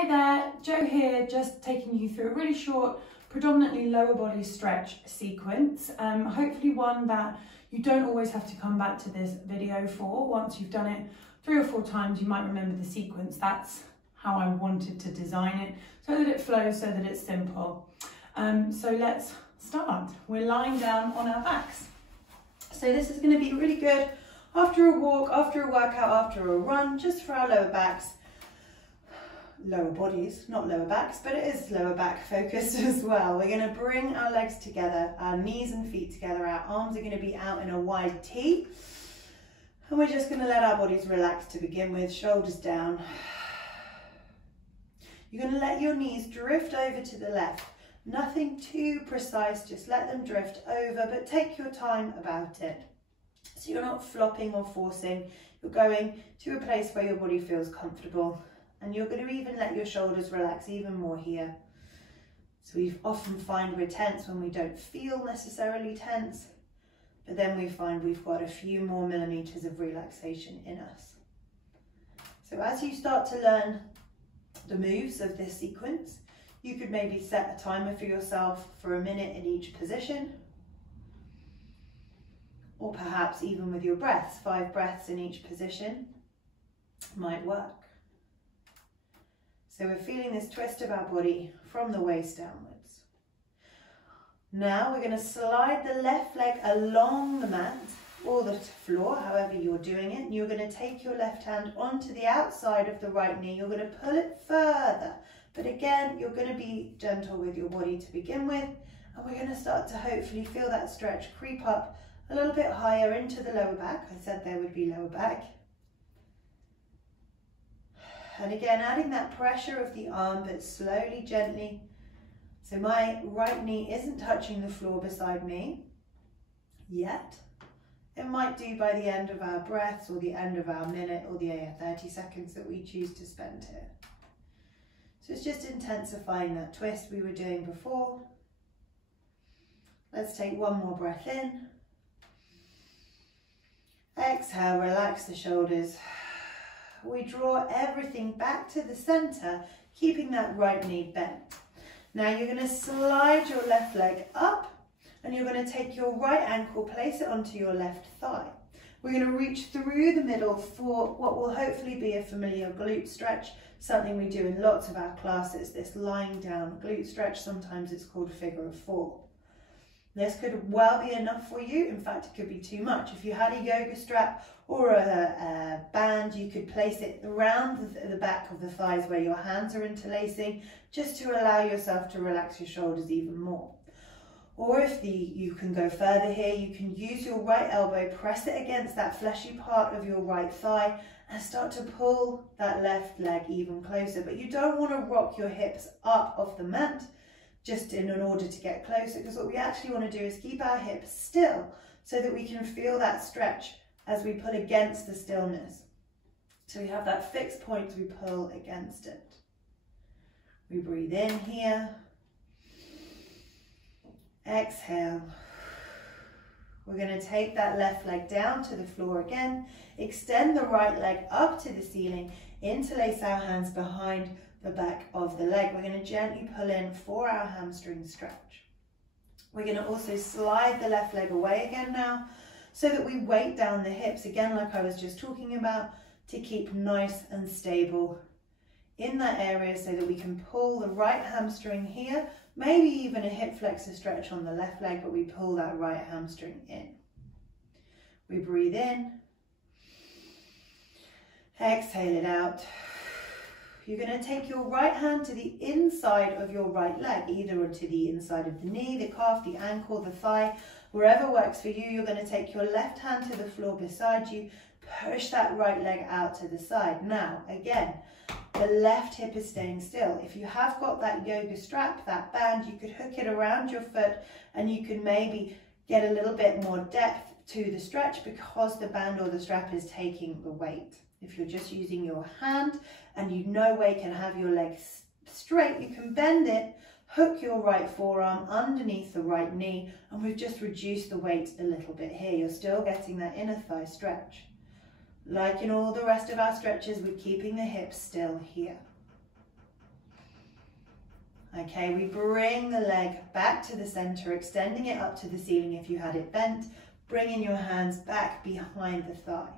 Hi there, Jo here, just taking you through a really short, predominantly lower body stretch sequence. Hopefully one that you don't always have to come back to this video for. Once you've done it 3 or 4 times, you might remember the sequence. That's how I wanted to design it, so that it flows, so that it's simple. So let's start. We're lying down on our backs. So this is going to be really good after a walk, after a workout, after a run, just for our lower backs. Lower bodies, not lower backs, but it is lower back focused as well. We're going to bring our legs together, our knees and feet together. Our arms are going to be out in a wide T. And we're just going to let our bodies relax to begin with, shoulders down. You're going to let your knees drift over to the left. Nothing too precise, just let them drift over, but take your time about it. So you're not flopping or forcing, you're going to a place where your body feels comfortable. And you're going to even let your shoulders relax even more here. So we often find we're tense when we don't feel necessarily tense, but then we find we've got a few more millimeters of relaxation in us. So as you start to learn the moves of this sequence, you could maybe set a timer for yourself for a minute in each position, or perhaps even with your breaths, 5 breaths in each position might work. So we're feeling this twist of our body from the waist downwards. Now we're going to slide the left leg along the mat or the floor, however you're doing it. And you're going to take your left hand onto the outside of the right knee. You're going to pull it further. But again, you're going to be gentle with your body to begin with. And we're going to start to hopefully feel that stretch creep up a little bit higher into the lower back. I said there would be lower back. And again, adding that pressure of the arm, but slowly, gently. So my right knee isn't touching the floor beside me yet. It might do by the end of our breaths or the end of our minute or the 30 seconds that we choose to spend here. So it's just intensifying that twist we were doing before. Let's take one more breath in. Exhale, relax the shoulders. We draw everything back to the center, keeping that right knee bent. Now you're going to slide your left leg up and you're going to take your right ankle, place it onto your left thigh. We're going to reach through the middle for what will hopefully be a familiar glute stretch, something we do in lots of our classes, this lying down glute stretch. Sometimes it's called figure of 4. This could well be enough for you. In fact, it could be too much. If you had a yoga strap or a band, you could place it around the back of the thighs where your hands are interlacing, just to allow yourself to relax your shoulders even more. Or if you can go further here, you can use your right elbow, press it against that fleshy part of your right thigh and start to pull that left leg even closer. But you don't want to rock your hips up off the mat just in order to get closer, because what we actually want to do is keep our hips still so that we can feel that stretch as we pull against the stillness. So we have that fixed point, we pull against it. We breathe in here. Exhale. We're going to take that left leg down to the floor again, extend the right leg up to the ceiling, interlace our hands behind the back of the leg. We're going to gently pull in for our hamstring stretch. We're going to also slide the left leg away again now, so that we weight down the hips, again like I was just talking about, to keep nice and stable in that area so that we can pull the right hamstring here, maybe even a hip flexor stretch on the left leg, but we pull that right hamstring in. We breathe in, exhale it out. You're going to take your right hand to the inside of your right leg, either to the inside of the knee, the calf, the ankle, the thigh, wherever works for you. You're going to take your left hand to the floor beside you, push that right leg out to the side. Now, again, the left hip is staying still. If you have got that yoga strap, that band, you could hook it around your foot and you can maybe get a little bit more depth to the stretch because the band or the strap is taking the weight. If you're just using your hand and you no way can have your legs straight, you can bend it, hook your right forearm underneath the right knee, and we've just reduced the weight a little bit here. You're still getting that inner thigh stretch. Like in all the rest of our stretches, we're keeping the hips still here. Okay, we bring the leg back to the center, extending it up to the ceiling if you had it bent, bringing your hands back behind the thigh.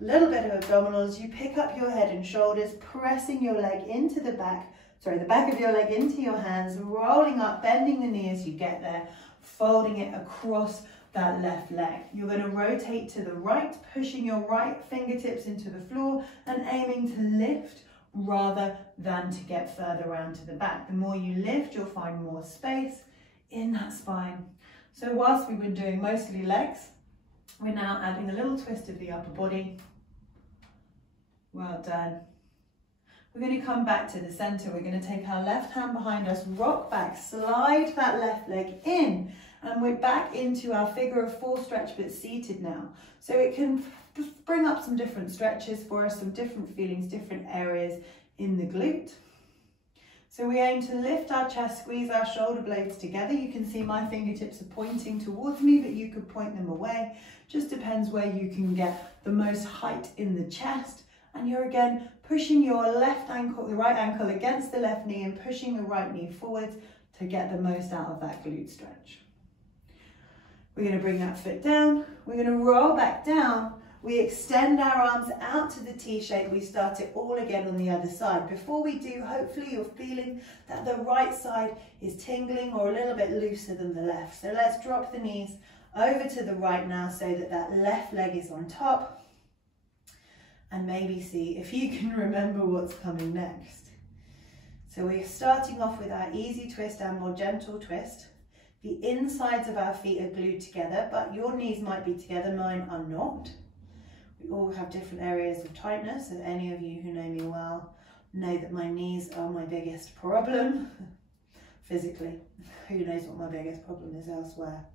A little bit of abdominals, you pick up your head and shoulders, pressing your leg into the back of your leg into your hands, rolling up, bending the knee as you get there, folding it across that left leg. You're going to rotate to the right, pushing your right fingertips into the floor and aiming to lift rather than to get further around to the back. The more you lift, you'll find more space in that spine. So whilst we've been doing mostly legs, we're now adding a little twist of the upper body. Well done. We're going to come back to the center. We're going to take our left hand behind us, rock back, slide that left leg in, and we're back into our figure of four stretch, but seated now. So it can bring up some different stretches for us, some different feelings, different areas in the glute. So we aim to lift our chest, squeeze our shoulder blades together. You can see my fingertips are pointing towards me, but you could point them away. Just depends where you can get the most height in the chest. And you're again pushing your left ankle, the right ankle against the left knee and pushing the right knee forwards to get the most out of that glute stretch. We're going to bring that foot down. We're going to roll back down. We extend our arms out to the T shape. We start it all again on the other side. Before we do, hopefully you're feeling that the right side is tingling or a little bit looser than the left. So let's drop the knees over to the right now so that that left leg is on top. And maybe see if you can remember what's coming next. So we're starting off with our easy twist and more gentle twist. The insides of our feet are glued together, but your knees might be together, mine are not. We all have different areas of tightness, and any of you who know me well know that my knees are my biggest problem, physically. Who knows what my biggest problem is elsewhere?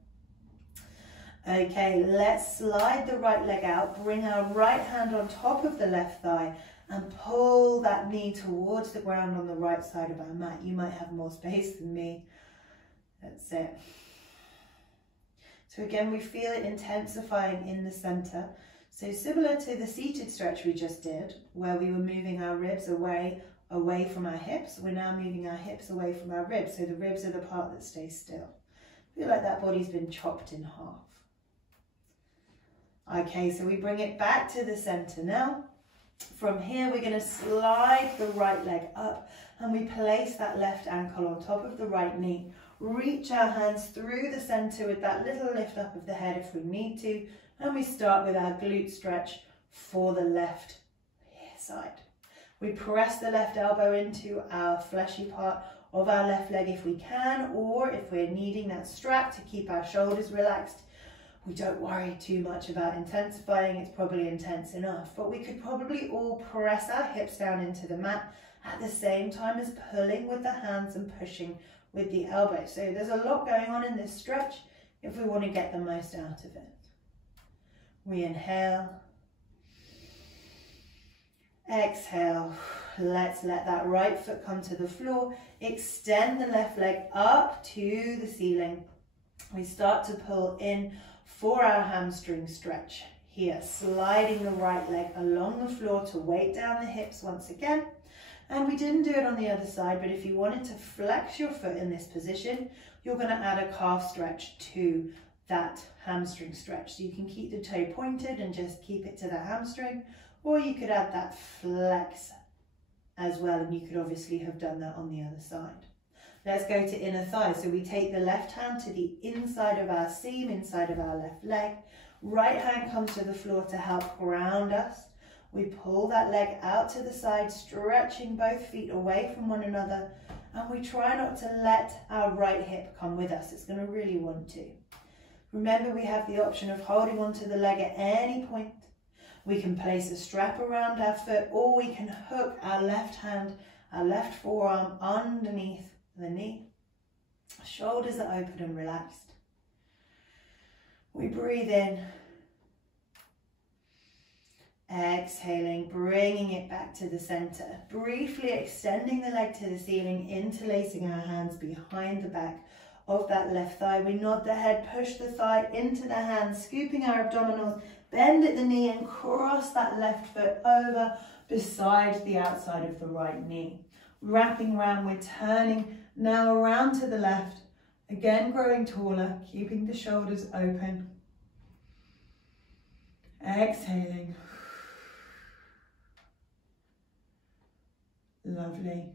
Okay, let's slide the right leg out, bring our right hand on top of the left thigh and pull that knee towards the ground on the right side of our mat. You might have more space than me. That's it. So again, we feel it intensifying in the center. So similar to the seated stretch we just did, where we were moving our ribs away from our hips, we're now moving our hips away from our ribs. So the ribs are the part that stays still. Feel like that body's been chopped in half. Okay, so we bring it back to the center now. From here, we're going to slide the right leg up and we place that left ankle on top of the right knee. Reach our hands through the center with that little lift up of the head if we need to. And we start with our glute stretch for the left side. We press the left elbow into our fleshy part of our left leg if we can, or if we're needing that strap to keep our shoulders relaxed. We don't worry too much about intensifying, it's probably intense enough, but we could probably all press our hips down into the mat at the same time as pulling with the hands and pushing with the elbow. So there's a lot going on in this stretch if we want to get the most out of it. We inhale, exhale. Let's let that right foot come to the floor, extend the left leg up to the ceiling. We start to pull in for our hamstring stretch here, sliding the right leg along the floor to weight down the hips once again. And we didn't do it on the other side, but if you wanted to flex your foot in this position, you're going to add a calf stretch to that hamstring stretch. So you can keep the toe pointed and just keep it to the hamstring, or you could add that flex as well, and you could obviously have done that on the other side. Let's go to inner thigh. So we take the left hand to the inside of our seam, inside of our left leg. Right hand comes to the floor to help ground us. We pull that leg out to the side, stretching both feet away from one another. And we try not to let our right hip come with us. It's going to really want to. Remember, we have the option of holding onto the leg at any point. We can place a strap around our foot, or we can hook our left hand, our left forearm underneath the knee. Shoulders are open and relaxed. We breathe in, exhaling, bringing it back to the center, briefly extending the leg to the ceiling, interlacing our hands behind the back of that left thigh. We nod the head, push the thigh into the hands, scooping our abdominals, bend at the knee and cross that left foot over beside the outside of the right knee. wrapping around, we're turning now around to the left, again growing taller, keeping the shoulders open. Exhaling. Lovely.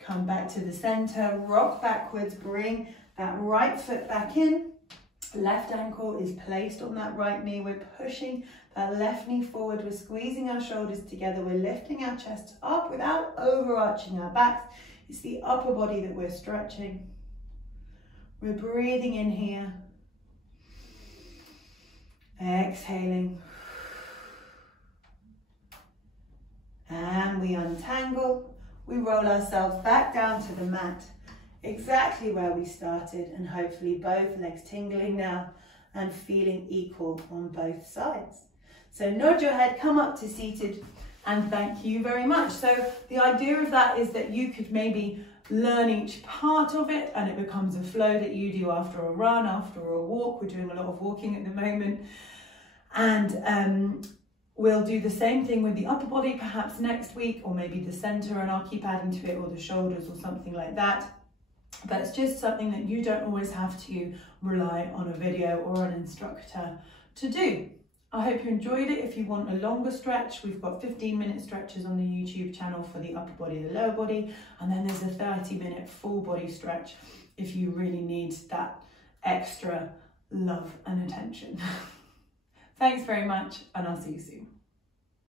Come back to the center, rock backwards, bring that right foot back in. Left ankle is placed on that right knee. We're pushing that left knee forward. We're squeezing our shoulders together. We're lifting our chest up without overarching our backs. It's the upper body that we're stretching. We're breathing in here. Exhaling. And we untangle. We roll ourselves back down to the mat, exactly where we started, and hopefully both legs tingling now and feeling equal on both sides. So nod your head, come up to seated, and thank you very much. So the idea of that is that you could maybe learn each part of it and it becomes a flow that you do after a run, after a walk. We're doing a lot of walking at the moment. And we'll do the same thing with the upper body perhaps next week, or maybe the center, and I'll keep adding to it, or the shoulders or something like that. But it's just something that you don't always have to rely on a video or an instructor to do. I hope you enjoyed it. If you want a longer stretch, we've got 15-minute stretches on the YouTube channel for the upper body, the lower body, and then there's a 30-minute full body stretch if you really need that extra love and attention. Thanks very much, and I'll see you soon.